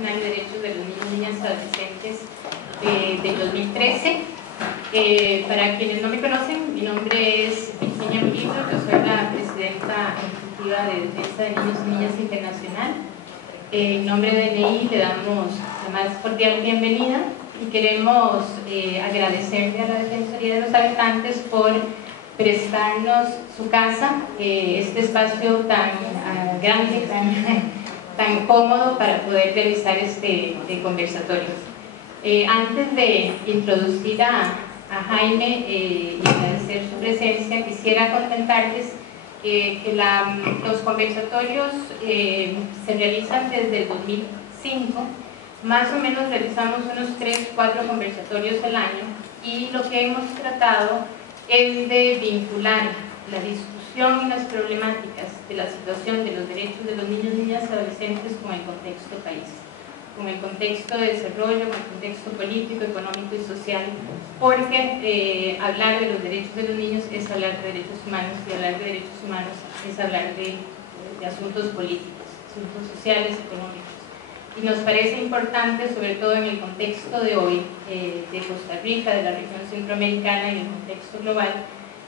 Nacional de Derechos de los Niños, Niñas y Adolescentes del 2013. Para quienes no me conocen, mi nombre es Virginia Murillo, yo soy la presidenta ejecutiva de Defensa de Niños y Niñas Internacional. En nombre de DNI le damos la más cordial bienvenida y queremos agradecerle a la Defensoría de los Habitantes por prestarnos su casa, este espacio tan grande, tan cómodo para poder realizar este conversatorio. Antes de introducir a Jaime y agradecer su presencia, quisiera comentarles que los conversatorios se realizan desde el 2005. Más o menos realizamos unos 3-4 conversatorios al año y lo que hemos tratado es de vincular la discusión y las problemáticas de la situación de los derechos de los niños, niñas y adolescentes con el contexto país, con el contexto de desarrollo, con el contexto político, económico y social, porque hablar de los derechos de los niños es hablar de derechos humanos, y hablar de derechos humanos es hablar de asuntos políticos, asuntos sociales, económicos. Y nos parece importante, sobre todo en el contexto de hoy, de Costa Rica, de la región centroamericana y en el contexto global,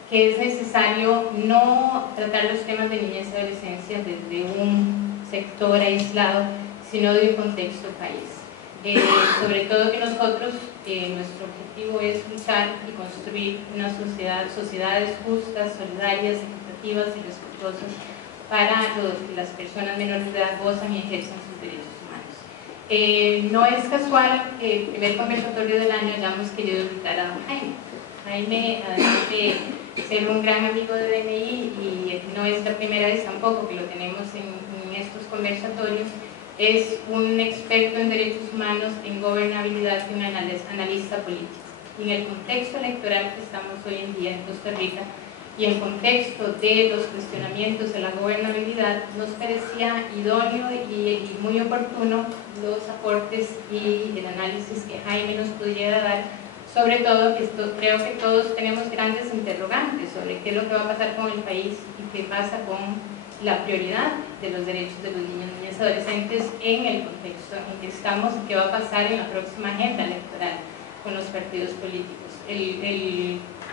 que es necesario no tratar los temas de niñez y adolescencia desde un sector aislado, sino de un contexto país. Sobre todo que nosotros, nuestro objetivo es luchar y construir una sociedades justas, solidarias, equitativas y respetuosas para que las personas menores de edad gozan y ejerzan sus derechos. No es casual que el primer conversatorio del año hayamos querido invitar a don Jaime. Jaime, además de ser un gran amigo de DNI, y no es la primera vez tampoco que lo tenemos en estos conversatorios, es un experto en derechos humanos, en gobernabilidad y un analista político. Y en el contexto electoral que estamos hoy en día en Costa Rica, y en contexto de los cuestionamientos de la gobernabilidad, nos parecía idóneo y muy oportuno los aportes y el análisis que Jaime nos pudiera dar, sobre todo que creo que todos tenemos grandes interrogantes sobre qué es lo que va a pasar con el país y qué pasa con la prioridad de los derechos de los niños, niñas y adolescentes en el contexto en que estamos y qué va a pasar en la próxima agenda electoral con los partidos políticos.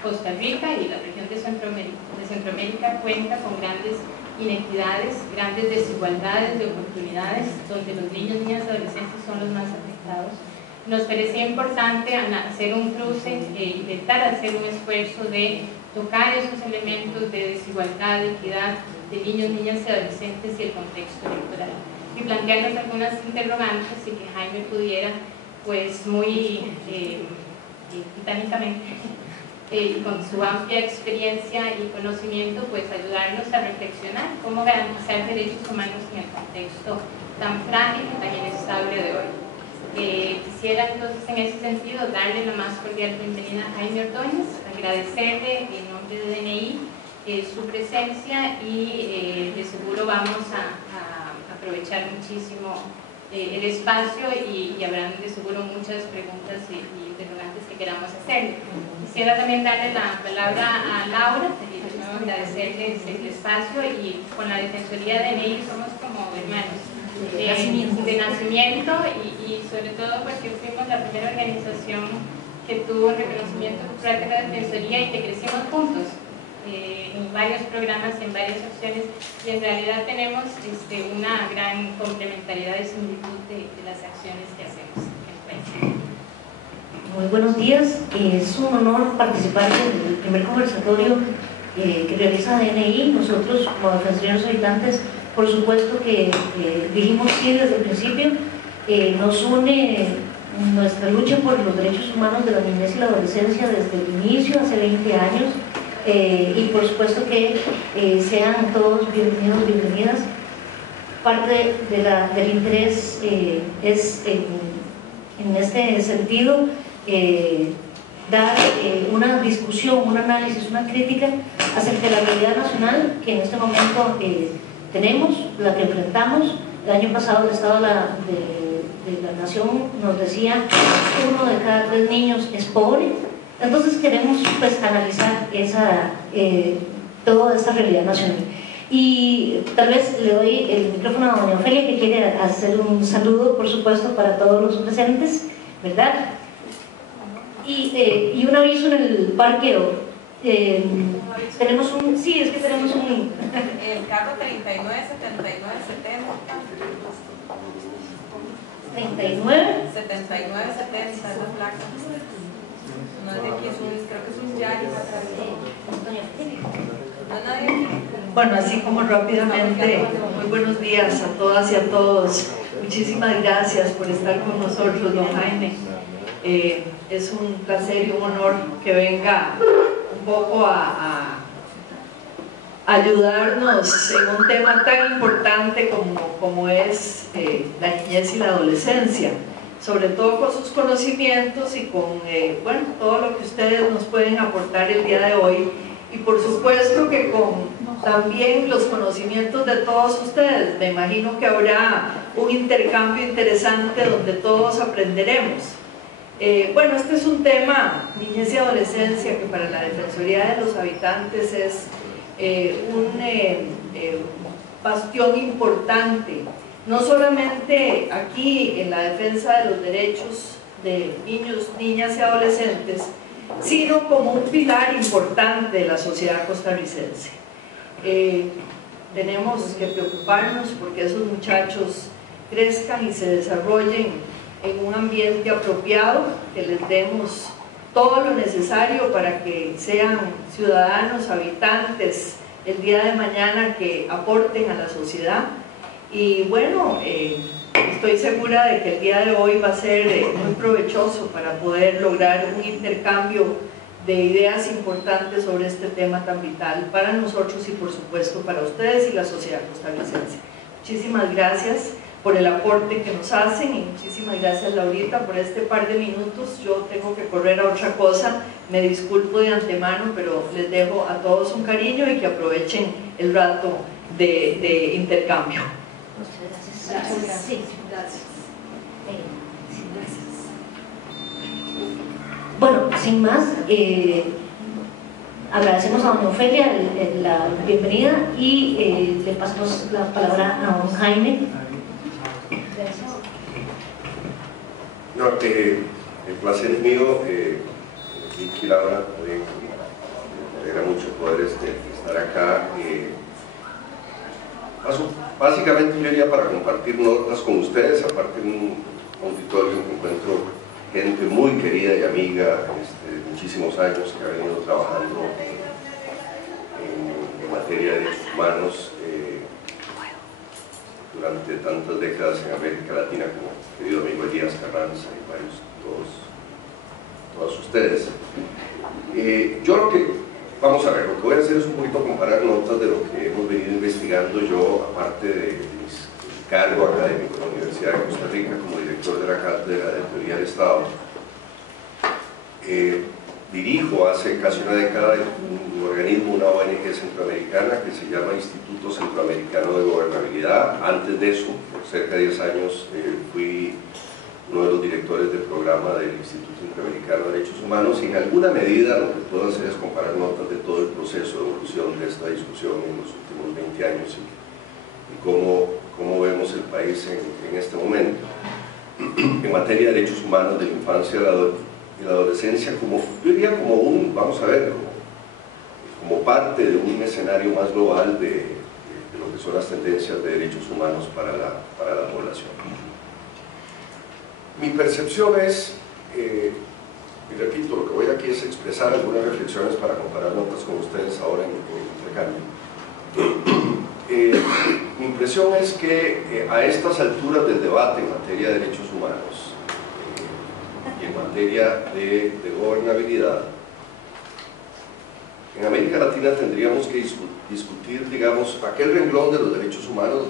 Costa Rica y la región de Centroamérica cuenta con grandes inequidades, grandes desigualdades de oportunidades, donde los niños, niñas y adolescentes son los más afectados. Nos parecía importante hacer un cruce, intentar hacer un esfuerzo de tocar esos elementos de desigualdad, de equidad, de niños, niñas y adolescentes y el contexto electoral. Y plantearnos algunas interrogantes y que Jaime pudiera, pues muy titánicamente, con su amplia experiencia y conocimiento, pues ayudarnos a reflexionar cómo garantizar derechos humanos en el contexto tan frágil y tan inestable de hoy. Quisiera entonces en ese sentido darle la más cordial bienvenida a Jaime Ordóñez, agradecerle en nombre de DNI su presencia y de seguro vamos a aprovechar muchísimo el espacio y habrán de seguro muchas preguntas y interrogantes que queramos hacer. Quisiera también darle la palabra a Laura, agradecerles el espacio, y con la Defensoría de DNI somos como hermanos de nacimiento y sobre todo porque fuimos la primera organización que tuvo un reconocimiento cultural de la Defensoría y que crecimos juntos en varios programas, en varias opciones, y en realidad tenemos una gran complementariedad y similitud de las acciones que hacemos en el país. Muy buenos días, es un honor participar en el primer conversatorio que realiza DNI. Nosotros como Defensoría de los Habitantes, por supuesto que dijimos sí desde el principio. Nos une nuestra lucha por los derechos humanos de la niñez y la adolescencia desde el inicio, hace 20 años. Y por supuesto que sean todos bienvenidos, bienvenidas. Parte del interés es en este sentido dar una discusión, un análisis, una crítica acerca de la realidad nacional que en este momento tenemos, la que enfrentamos. El año pasado el Estado de la Nación nos decía que 1 de cada 3 niños es pobre. Entonces queremos pues analizar toda esa realidad nacional. Y tal vez le doy el micrófono a doña Ofelia, que quiere hacer un saludo, por supuesto, para todos los presentes, ¿verdad? Y un aviso en el parqueo. Tenemos un... Sí, es que tenemos un... El carro 39, 79, 70. 39. 79, 70 es la placa. No es de aquí, creo que es un Yaris. No es nadie aquí. Bueno, así como rápidamente, muy buenos días a todas y a todos. Muchísimas gracias por estar con nosotros, don Jaime. Es un placer y un honor que venga un poco a ayudarnos en un tema tan importante como es la niñez y la adolescencia, sobre todo con sus conocimientos y con bueno, todo lo que ustedes nos pueden aportar el día de hoy, y por supuesto que con también los conocimientos de todos ustedes. Me imagino que habrá un intercambio interesante donde todos aprenderemos. Bueno, este es un tema, niñez y adolescencia, que para la Defensoría de los Habitantes es un bastión importante, no solamente aquí en la defensa de los derechos de niños, niñas y adolescentes, sino como un pilar importante de la sociedad costarricense. Tenemos que preocuparnos porque esos muchachos crezcan y se desarrollen en un ambiente apropiado, que les demos todo lo necesario para que sean ciudadanos, habitantes el día de mañana, que aporten a la sociedad. Y bueno, estoy segura de que el día de hoy va a ser muy provechoso para poder lograr un intercambio de ideas importantes sobre este tema tan vital para nosotros y por supuesto para ustedes y la sociedad costarricense. Muchísimas gracias por el aporte que nos hacen, y muchísimas gracias, Laurita, por este par de minutos. Yo tengo que correr a otra cosa, me disculpo de antemano, pero les dejo a todos un cariño y que aprovechen el rato de intercambio. Muchas gracias. Sí, gracias. Bueno, sin más, agradecemos a doña Ofelia la bienvenida y le pasamos la palabra a don Jaime. No, el placer es mío, Vicky, Laura, me alegra mucho poder estar acá. Básicamente yo iría para compartir notas con ustedes, aparte de un auditorio que encuentro gente muy querida y amiga de muchísimos años que ha venido trabajando en materia de derechos humanos durante tantas décadas en América Latina, como querido amigo Elías Carranza y varios, todos ustedes. Yo lo que, vamos a ver, lo que voy a hacer es un poquito comparar notas de lo que hemos venido investigando yo, aparte de mi cargo académico en la Universidad de Costa Rica como director de la Cátedra de Teoría del Estado. Dirijo hace casi una década un organismo, una ONG centroamericana que se llama Instituto Centroamericano de Gobernabilidad. Antes de eso, por cerca de 10 años, fui uno de los directores del programa del Instituto Interamericano de Derechos Humanos, y en alguna medida lo que puedo hacer es comparar notas de todo el proceso de evolución de esta discusión en los últimos 20 años y cómo vemos el país en este momento. En materia de derechos humanos de la infancia y la adolescencia, yo diría como un, vamos a ver, como parte de un escenario más global de lo que son las tendencias de derechos humanos para la población. Mi percepción es, y repito, lo que voy aquí es expresar algunas reflexiones para comparar notas con ustedes ahora en el intercambio. Mi impresión es que a estas alturas del debate en materia de derechos humanos y en materia de gobernabilidad, en América Latina tendríamos que discutir, digamos, aquel renglón de los derechos humanos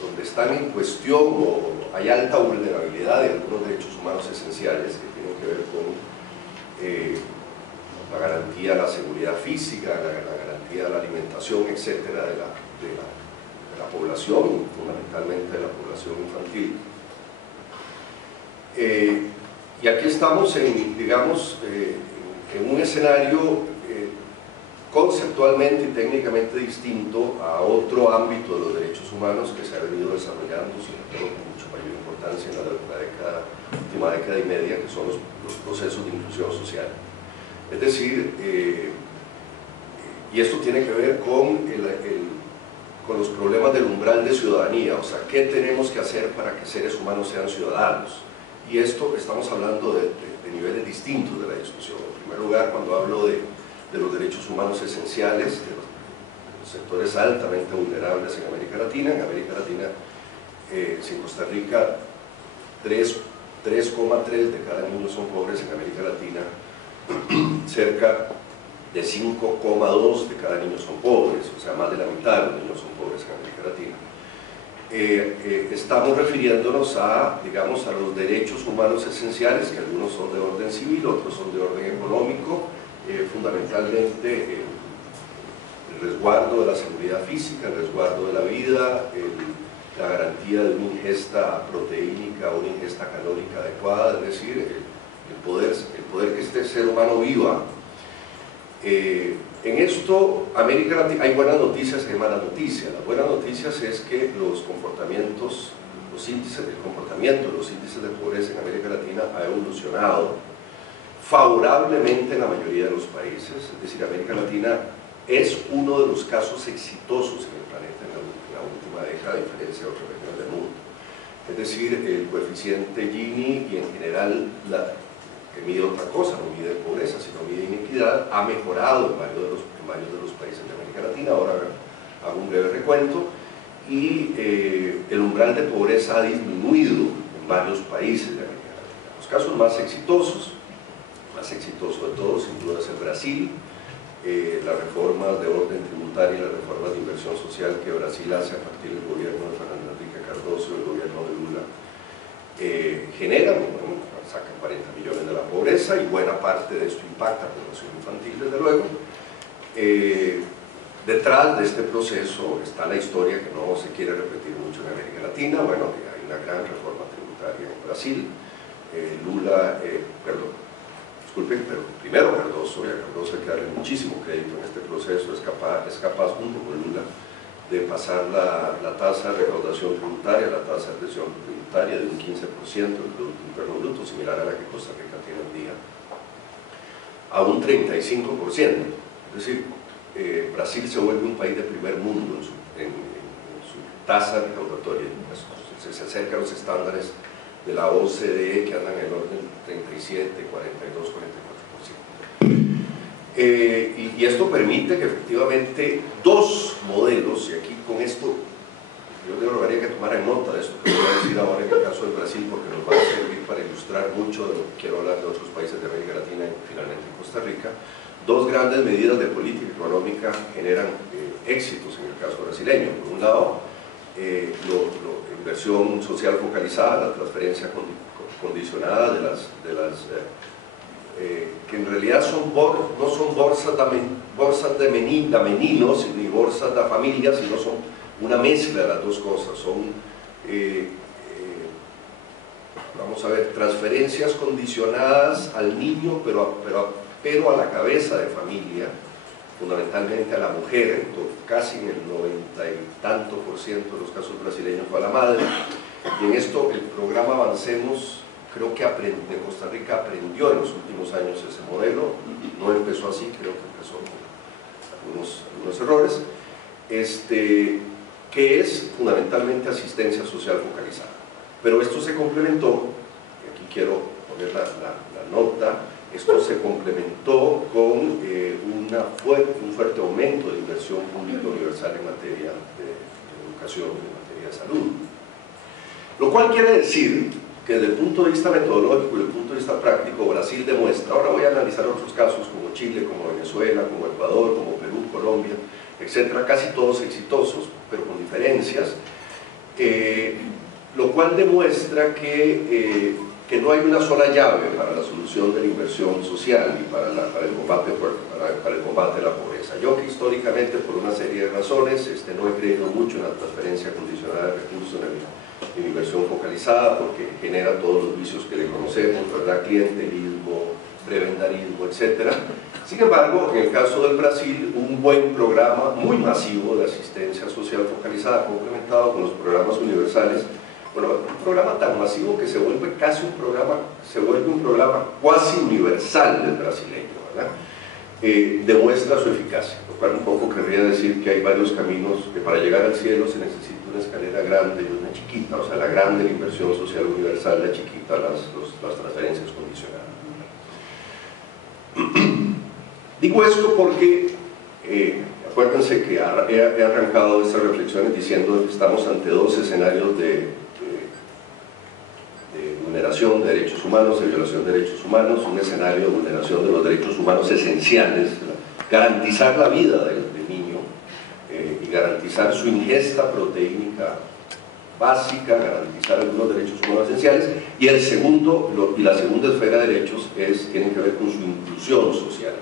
donde están en cuestión o hay alta vulnerabilidad de algunos derechos humanos esenciales que tienen que ver con la garantía de la seguridad física, la garantía de la alimentación, etcétera, de la población, fundamentalmente de la población infantil. Y aquí estamos en, digamos, en un escenario conceptualmente y técnicamente distinto a otro ámbito de los derechos humanos que se ha venido desarrollando, sobre todo con mucho mayor importancia en la última década y media, que son los procesos de inclusión social. Es decir, y esto tiene que ver con los problemas del umbral de ciudadanía, o sea, ¿qué tenemos que hacer para que seres humanos sean ciudadanos? Y esto estamos hablando de niveles distintos de la discusión. En primer lugar, cuando hablo de los derechos humanos esenciales, de los sectores altamente vulnerables en América Latina. En América Latina, en Costa Rica, 3,3 de cada niño son pobres. En América Latina, cerca de 5,2 de cada niño son pobres, o sea, más de la mitad de los niños son pobres en América Latina. Estamos refiriéndonos a, digamos, a los derechos humanos esenciales, que algunos son de orden civil, otros son de orden económico, fundamentalmente el resguardo de la seguridad física, el resguardo de la vida, la garantía de una ingesta proteínica o una ingesta calórica adecuada, es decir, el poder que este ser humano viva. En esto, América Latina, hay buenas noticias y hay malas noticias. Las buenas noticias es que el comportamiento de los índices de pobreza en América Latina ha evolucionado favorablemente en la mayoría de los países. Es decir, América Latina es uno de los casos exitosos en el planeta en la última década, a diferencia de otras regiones del mundo. Es decir, el coeficiente Gini y en general que mide otra cosa, no mide pobreza, sino mide inequidad, ha mejorado en varios de los países de América Latina. Ahora hago un breve recuento. Y el umbral de pobreza ha disminuido en varios países de América Latina. Los casos más exitoso de todos, sin duda, es el Brasil. Las reformas de orden tributario y las reformas de inversión social que Brasil hace a partir del gobierno de Fernando Henrique Cardoso y el gobierno de Lula generan, sacan 40 millones de la pobreza, y buena parte de esto impacta a la población infantil, desde luego. Detrás de este proceso está la historia que no se quiere repetir mucho en América Latina. Bueno, que hay una gran reforma tributaria en Brasil. Pero primero Cardoso, y a Cardoso hay que darle muchísimo crédito en este proceso, es capaz junto con Lula de pasar la tasa de recaudación tributaria, la tasa de presión tributaria de un 15% del Producto Interno Bruto, similar a la que Costa Rica tiene hoy día, a un 35%. Es decir, Brasil se vuelve un país de primer mundo en su tasa recaudatoria, se acerca a los estándares de la OCDE, que andan en el orden 37, 42, 44%. Y esto permite que efectivamente dos modelos, y aquí con esto yo le rogaría que tomaran nota de esto que voy a decir ahora en el caso del Brasil, porque nos va a servir para ilustrar mucho de lo que quiero hablar de otros países de América Latina y finalmente en Costa Rica. Dos grandes medidas de política económica generan éxitos en el caso brasileño. Por un lado, inversión social focalizada, la transferencia condicionada que en realidad no son bolsas de meninos ni bolsas de familias, sino son una mezcla de las dos cosas. Son, vamos a ver, transferencias condicionadas al niño, pero a la cabeza de familia, fundamentalmente a la mujer. Casi en el 90 y tanto % de los casos brasileños fue a la madre. Y en esto el programa Avancemos, creo que de Costa Rica aprendió en los últimos años ese modelo. No empezó así, creo que empezó con algunos errores, que es fundamentalmente asistencia social focalizada. Pero esto se complementó, y aquí quiero poner la nota, esto se complementó con un fuerte aumento de inversión pública universal en materia de educación y en materia de salud. Lo cual quiere decir que desde el punto de vista metodológico y desde el punto de vista práctico, Brasil demuestra, ahora voy a analizar otros casos como Chile, como Venezuela, como Ecuador, como Perú, Colombia, etcétera, casi todos exitosos, pero con diferencias, lo cual demuestra que no hay una sola llave para la solución de la inversión social y para el combate de la pobreza. Yo que históricamente, por una serie de razones, no he creído mucho en la transferencia condicionada de recursos en inversión focalizada, porque genera todos los vicios que le conocemos, ¿verdad? Clientelismo, prebendarismo, etc. Sin embargo, en el caso del Brasil, un buen programa muy masivo de asistencia social focalizada, complementado con los programas universales. Bueno, un programa tan masivo que se vuelve casi un programa cuasi universal del brasileño, ¿verdad? Demuestra su eficacia, lo cual un poco querría decir que hay varios caminos, que para llegar al cielo se necesita una escalera grande y una chiquita, o sea, la grande, la inversión social universal, la chiquita, las transferencias condicionadas. Digo esto porque acuérdense que he arrancado estas reflexiones diciendo que estamos ante dos escenarios de vulneración de derechos humanos, de violación de derechos humanos, un escenario de vulneración de los derechos humanos esenciales, garantizar la vida del niño y garantizar su ingesta proteínica básica, garantizar algunos derechos humanos esenciales, y la segunda esfera de derechos tienen que ver con su inclusión social,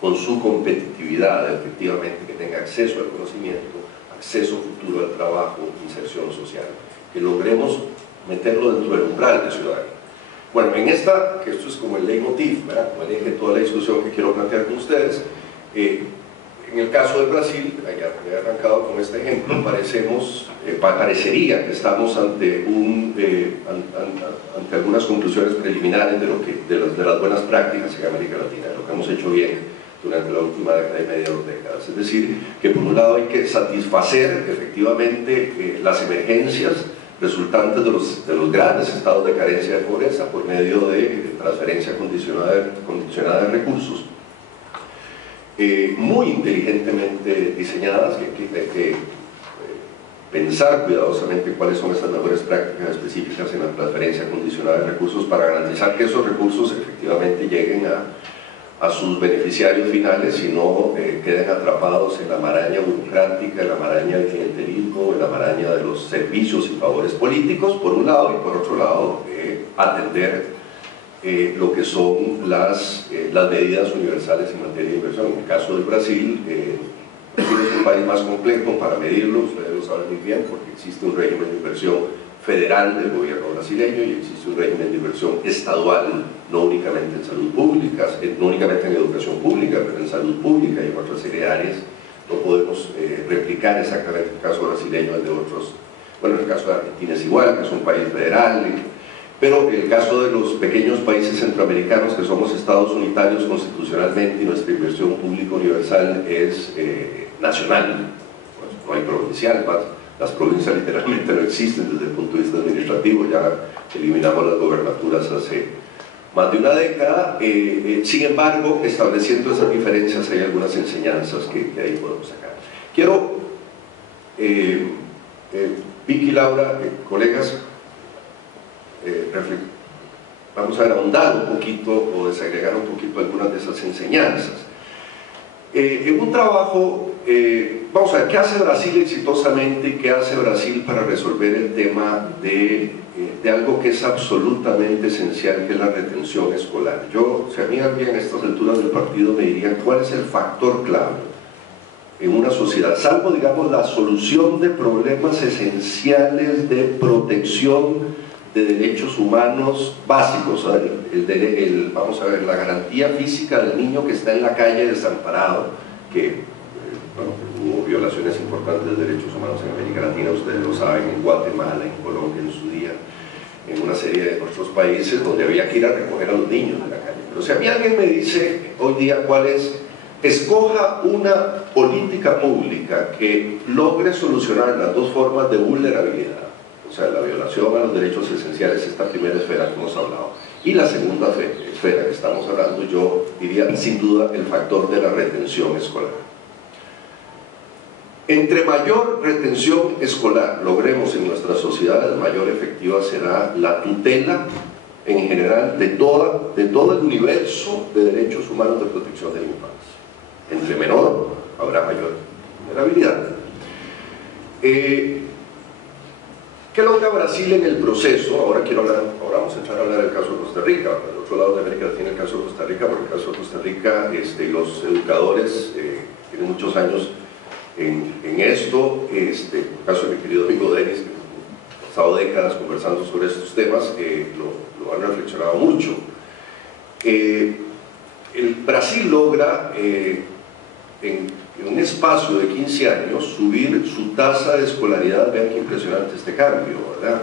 con su competitividad, efectivamente, que tenga acceso al conocimiento, acceso futuro al trabajo, inserción social, que logremos meterlo dentro del umbral de ciudadanía. Bueno, que esto es como el leitmotiv, ¿verdad? Como el eje de toda la discusión que quiero plantear con ustedes. En el caso del Brasil, ya he arrancado con este ejemplo, parecería que estamos ante algunas conclusiones preliminares de las buenas prácticas en América Latina, de lo que hemos hecho bien durante la última década y media, 2 décadas. Es decir, que por un lado hay que satisfacer efectivamente las emergencias resultantes de los grandes estados de carencia de pobreza por medio de transferencia condicionada de recursos, muy inteligentemente diseñadas, que hay que pensar cuidadosamente cuáles son esas mejores prácticas específicas en la transferencia condicionada de recursos para garantizar que esos recursos efectivamente lleguen a sus beneficiarios finales y no queden atrapados en la maraña burocrática, en la maraña del clientelismo, en la maraña de los servicios y favores políticos, por un lado, y por otro lado, atender lo que son las medidas universales en materia de inversión. En el caso del Brasil, es un país más complejo para medirlo, ustedes lo saben muy bien, porque existe un régimen de inversión federal del gobierno brasileño y existe un régimen de inversión estadual, no únicamente en salud pública, no únicamente en educación pública, pero en salud pública y en otras serie de áreas. No podemos replicar exactamente el caso brasileño al de otros. Bueno, en el caso de Argentina es igual, que es un país federal, pero en el caso de los pequeños países centroamericanos, que somos estados unitarios constitucionalmente y nuestra inversión pública universal es nacional, pues no hay provincial, las provincias literalmente no existen desde el punto de vista administrativo, ya eliminamos las gobernaturas hace más de una década. Sin embargo, estableciendo esas diferencias hay algunas enseñanzas que ahí podemos sacar. Quiero, Vicky, Laura, colegas, vamos a ver, ahondar un poquito o desagregar un poquito algunas de esas enseñanzas. En un trabajo, vamos a ver, ¿qué hace Brasil exitosamente y qué hace Brasil para resolver el tema de algo que es absolutamente esencial, que es la retención escolar? Si a mí alguien a estas alturas del partido me diría cuál es el factor clave en una sociedad, salvo, digamos, la solución de problemas esenciales de protección de derechos humanos básicos, vamos a ver, la garantía física del niño que está en la calle desamparado, que bueno, hubo violaciones importantes de derechos humanos en América Latina, ustedes lo saben, en Guatemala, en Colombia en su día, en una serie de otros países donde había que ir a recoger a los niños de la calle. Pero si a mí alguien me dice hoy día cuál es, escoja una política pública que logre solucionar las dos formas de vulnerabilidad, o sea, la violación a los derechos esenciales, esta primera esfera que hemos hablado, y la segunda esfera que estamos hablando, yo diría sin duda el factor de la retención escolar. Entre mayor retención escolar logremos en nuestras sociedades, mayor efectiva será la tutela en general de todo el universo de derechos humanos de protección de la infancia. Entre menor habrá mayor vulnerabilidad. ¿Qué logra Brasil en el proceso? Ahora vamos a entrar a hablar del caso de Costa Rica, del otro lado de América Latina, el caso de Costa Rica, porque el caso de Costa Rica, los educadores tienen muchos años en esto, el caso de mi querido amigo Denis, que ha pasado décadas conversando sobre estos temas, lo han reflexionado mucho. El Brasil logra en un espacio de 15 años subir su tasa de escolaridad, vean qué impresionante este cambio, ¿verdad?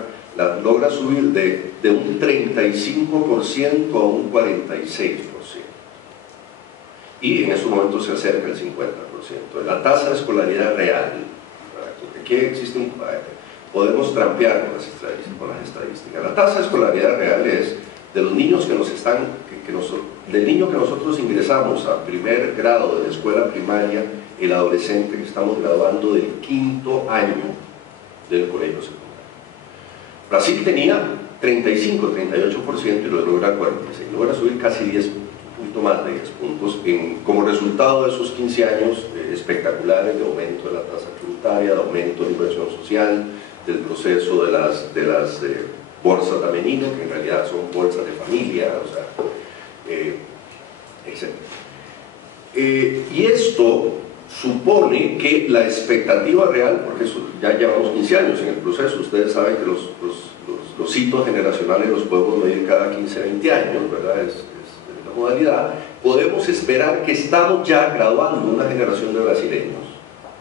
Logra subir de un 35% a un 46%, y en estos momentos se acerca el 50%. La tasa de escolaridad real, porque aquí existe podemos trampear con las estadísticas. La tasa de escolaridad real es de los niños que nos están, del niño que nosotros ingresamos a primer grado de la escuela primaria, el adolescente que estamos graduando del 5º año del colegio secundario. Brasil tenía 35, 38% y lo logra 46, logra subir casi 10, un poquito más de 10 puntos como resultado de esos 15 años espectaculares de aumento de la tasa tributaria, de aumento de inversión social, del proceso de las bolsas de menino, que en realidad son bolsas de familia, o sea, etc. Y esto supone que la expectativa real, porque eso ya llevamos 15 años en el proceso, ustedes saben que los hitos generacionales los podemos medir cada 15, 20 años, ¿verdad? Es la modalidad. Podemos esperar que estamos ya graduando una generación de brasileños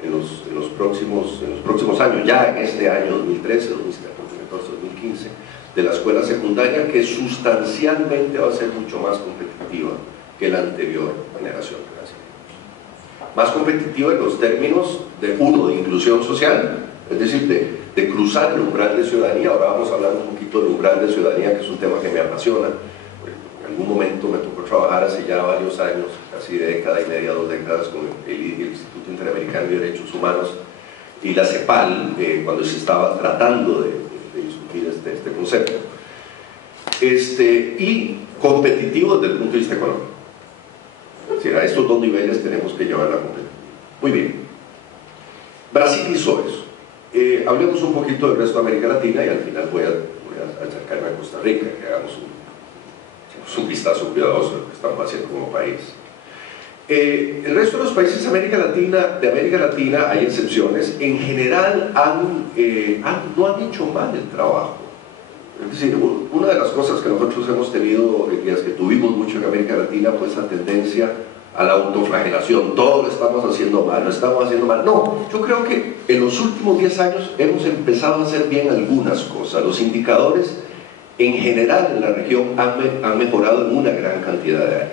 en los próximos años, ya en este año 2013, 2014, 2015, de la escuela secundaria, que sustancialmente va a ser mucho más competitiva que la anterior generación de brasileños. Más competitiva en los términos de inclusión social, es decir, de cruzar el umbral de ciudadanía. Ahora vamos a hablar un poquito del umbral de ciudadanía, que es un tema que me apasiona. En algún momento me tocó trabajar hace ya varios años, casi década y media, 2 décadas, con el Instituto Interamericano de Derechos Humanos y la CEPAL, cuando se estaba tratando de discutir este concepto. Y competitivo desde el punto de vista económico. Es decir, a estos 2 niveles tenemos que llevar la competitividad. Muy bien. Brasil hizo eso. Hablemos un poquito del resto de América Latina y al final voy a acercarme a Costa Rica, que hagamos un vistazo cuidadoso de lo que estamos haciendo como país. El resto de los países de América Latina, hay excepciones, en general no han hecho mal el trabajo. Es decir, una de las cosas que nosotros hemos tenido, y las que tuvimos mucho en América Latina, fue esa tendencia a la autoflagelación. Todo lo estamos haciendo mal, lo estamos haciendo mal. No, yo creo que en los últimos 10 años hemos empezado a hacer bien algunas cosas. Los indicadores en general en la región han mejorado en una gran cantidad de áreas.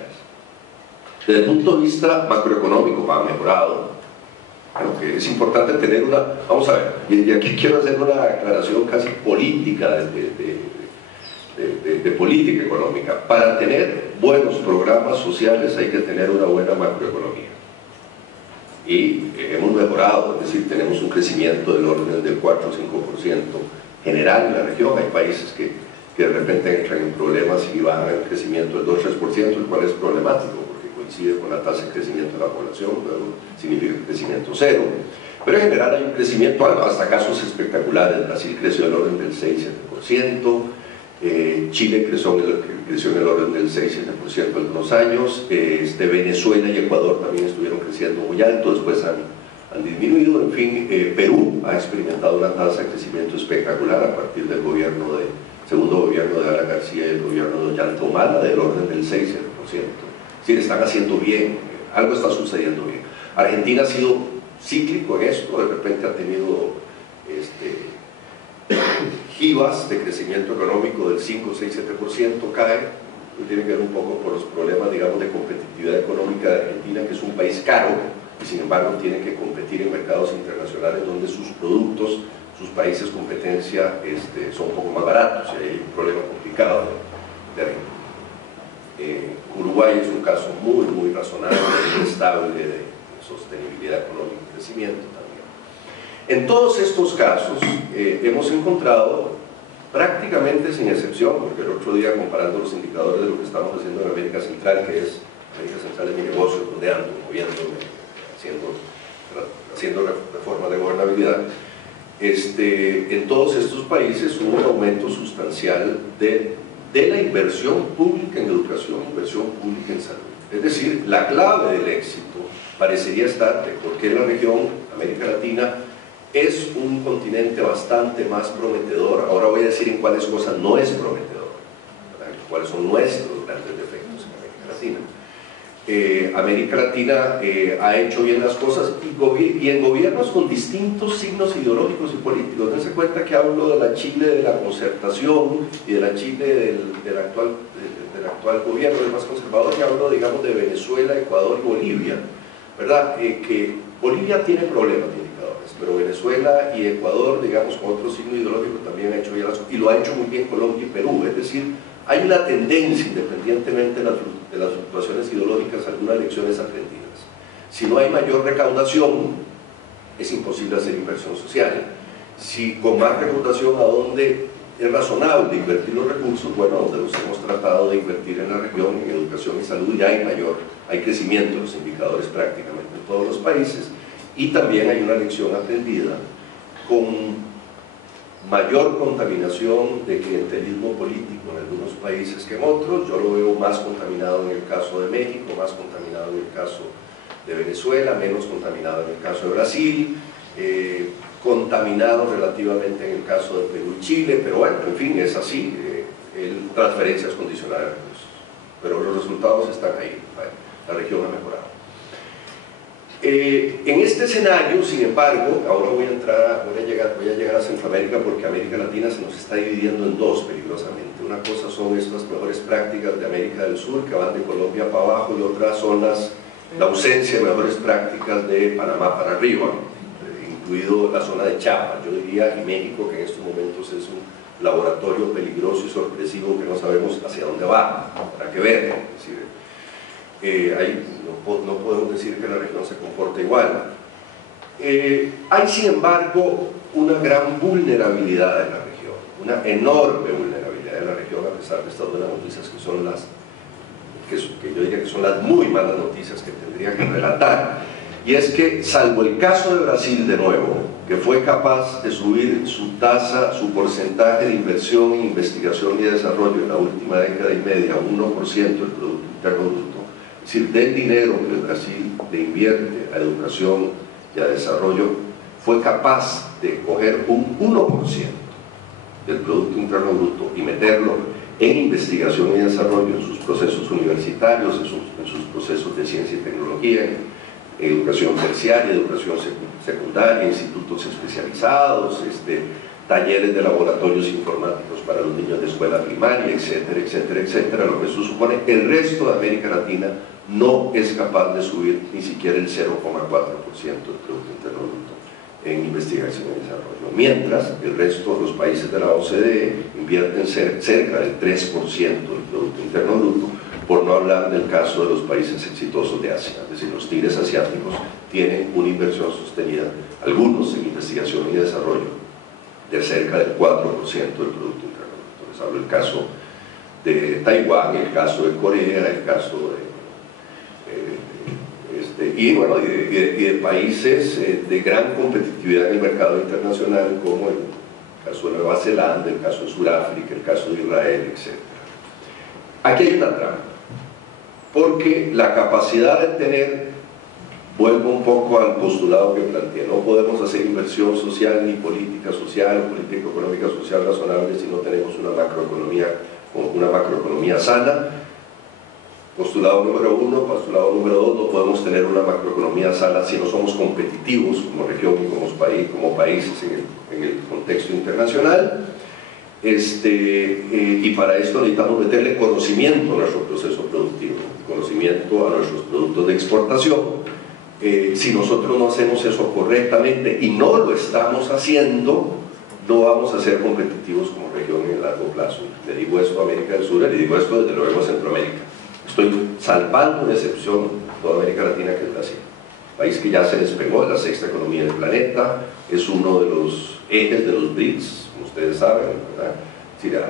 Desde el punto de vista macroeconómico ha mejorado, aunque es importante tener vamos a ver, y aquí quiero hacer una aclaración casi política de política económica. Para tener buenos programas sociales hay que tener una buena macroeconomía, y hemos mejorado, es decir, tenemos un crecimiento del orden del 4 o 5% general en la región. Hay países que de repente entran en problemas y bajan el crecimiento del 2 o 3%, el cual es problemático porque coincide con la tasa de crecimiento de la población, luego significa crecimiento cero. Pero en general hay un crecimiento, hasta casos espectaculares. Brasil creció del orden del 6-7%, Chile creció en el orden del 6-7% en unos años, Venezuela y Ecuador también estuvieron creciendo muy alto, después han disminuido. En fin, Perú ha experimentado una tasa de crecimiento espectacular a partir del segundo gobierno de Alan García y el gobierno de Ollanta Humala, del orden del 6-7%. Es decir, están haciendo bien, algo está sucediendo bien. Argentina ha sido cíclico en esto, de repente ha tenido jivas de crecimiento económico del 5, 6, 7%, cae, tiene que ver un poco por los problemas, digamos, de competitividad económica de Argentina, que es un país caro y sin embargo tiene que competir en mercados internacionales donde sus productos, sus países competencia son un poco más baratos, y hay un problema complicado de Argentina. Uruguay es un caso muy, muy razonable, muy estable de sostenibilidad económica y crecimiento también. En todos estos casos hemos encontrado, prácticamente sin excepción, porque el otro día, comparando los indicadores de lo que estamos haciendo en América Central, América Central es mi negocio, donde ando, moviéndome, haciendo reformas de gobernabilidad, en todos estos países hubo un aumento sustancial de la inversión pública en educación, inversión pública en salud. Es decir, la clave del éxito parecería estar de por qué la región, América Latina, es un continente bastante más prometedor. Ahora voy a decir en cuáles cosas no es prometedor. cuáles son nuestros grandes defectos en América Latina. América Latina ha hecho bien las cosas y en gobiernos con distintos signos ideológicos y políticos. Dense cuenta que hablo de la Chile de la concertación y de la Chile del actual gobierno, del más conservador, y hablo, digamos, de Venezuela, Ecuador y Bolivia, ¿verdad? Que Bolivia tiene problemas de indicadores, pero Venezuela y Ecuador, digamos, con otro signo ideológico también ha hecho bien las cosas, y lo ha hecho muy bien Colombia y Perú. Es decir, hay una tendencia, independientemente de las fluctuaciones ideológicas, algunas lecciones aprendidas. Si no hay mayor recaudación, es imposible hacer inversión social. Si con más recaudación, ¿a dónde es razonable invertir los recursos? Bueno, donde los hemos tratado de invertir en la región, en educación y salud, ya hay crecimiento en los indicadores prácticamente en todos los países, y también hay una lección aprendida con mayor contaminación de clientelismo político en algunos países que en otros. Yo lo veo más contaminado en el caso de México, más contaminado en el caso de Venezuela, menos contaminado en el caso de Brasil, contaminado relativamente en el caso de Perú y Chile, pero bueno, en fin, es así, transferencias condicionales de recursos, pero los resultados están ahí. Bueno, la región ha mejorado. En este escenario, sin embargo, ahora voy a llegar a Centroamérica, porque América Latina se nos está dividiendo en dos peligrosamente. Una cosa son estas mejores prácticas de América del Sur, que van de Colombia para abajo, y otras son la ausencia de mejores prácticas de Panamá para arriba, incluido la zona de Chiapas, yo diría, y México, que en estos momentos es un laboratorio peligroso y sorpresivo que no sabemos hacia dónde va, para qué ver. Es decir, no podemos decir que la región se comporte igual. Hay, sin embargo, una gran vulnerabilidad en la región, una enorme vulnerabilidad en la región, a pesar de estas buenas noticias que son que yo diría que son las muy malas noticias que tendría que relatar. Y es que, salvo el caso de Brasil, de nuevo, que fue capaz de subir su tasa, su porcentaje de inversión en investigación y desarrollo en la última década y media a 1% del Producto Interno Bruto, es decir, del dinero que Brasil le invierte a educación y a desarrollo, fue capaz de coger un 1% del Producto Interno Bruto y meterlo en investigación y desarrollo, en sus procesos universitarios, en sus procesos de ciencia y tecnología, en educación terciaria, educación secundaria, institutos especializados, talleres de laboratorios informáticos para los niños de escuela primaria, etcétera, etcétera, etcétera. Lo que eso supone, el resto de América Latina no es capaz de subir ni siquiera el 0,4% del Producto Interno Bruto en investigación y desarrollo, mientras el resto de los países de la OCDE invierten cerca del 3% del Producto Interno Bruto, por no hablar del caso de los países exitosos de Asia. Es decir, los tigres asiáticos tienen una inversión sostenida, algunos en investigación y desarrollo, de cerca del 4% del Producto Interno Bruto. Les hablo del caso de Taiwán, el caso de Corea, el caso de países de gran competitividad en el mercado internacional, como el caso de Nueva Zelanda, el caso de Sudáfrica, el caso de Israel, etc. Aquí hay una trampa, porque la capacidad de tener, vuelvo un poco al postulado que planteé, no podemos hacer inversión social ni política social o política económica social razonable si no tenemos una macroeconomía sana. Postulado número 1, postulado número 2, no podemos tener una macroeconomía sana si no somos competitivos como región y como países en el contexto internacional. Y para esto necesitamos meterle conocimiento a nuestro proceso productivo, conocimiento a nuestros productos de exportación. Si nosotros no hacemos eso correctamente y no lo estamos haciendo, no vamos a ser competitivos como región en el largo plazo. Le digo esto a América del Sur, le digo esto desde luego a Centroamérica. Estoy salvando una excepción toda América Latina, que es Brasil, país que ya se despegó de la sexta economía del planeta, es uno de los ejes de los BRICS, como ustedes saben, ¿verdad? Es decir,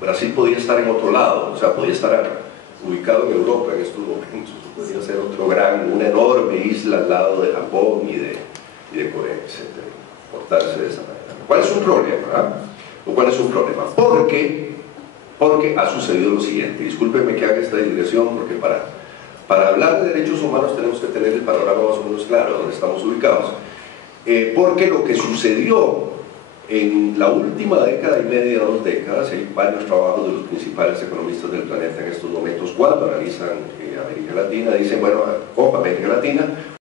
Brasil podía estar en otro lado, o sea, podía estar ubicado en Europa en estos momentos, podría ser una enorme isla al lado de Japón y de Corea, etc. Portarse de esa manera. ¿Cuál es un problema? ¿Cuál es un problema? Porque ha sucedido lo siguiente. Discúlpenme que haga esta digresión, porque para hablar de derechos humanos tenemos que tener el panorama más o menos claro, donde estamos ubicados. Porque lo que sucedió En la última década y media, 2 décadas, hay varios trabajos de los principales economistas del planeta en estos momentos, cuando analizan América Latina, dicen, bueno, América Latina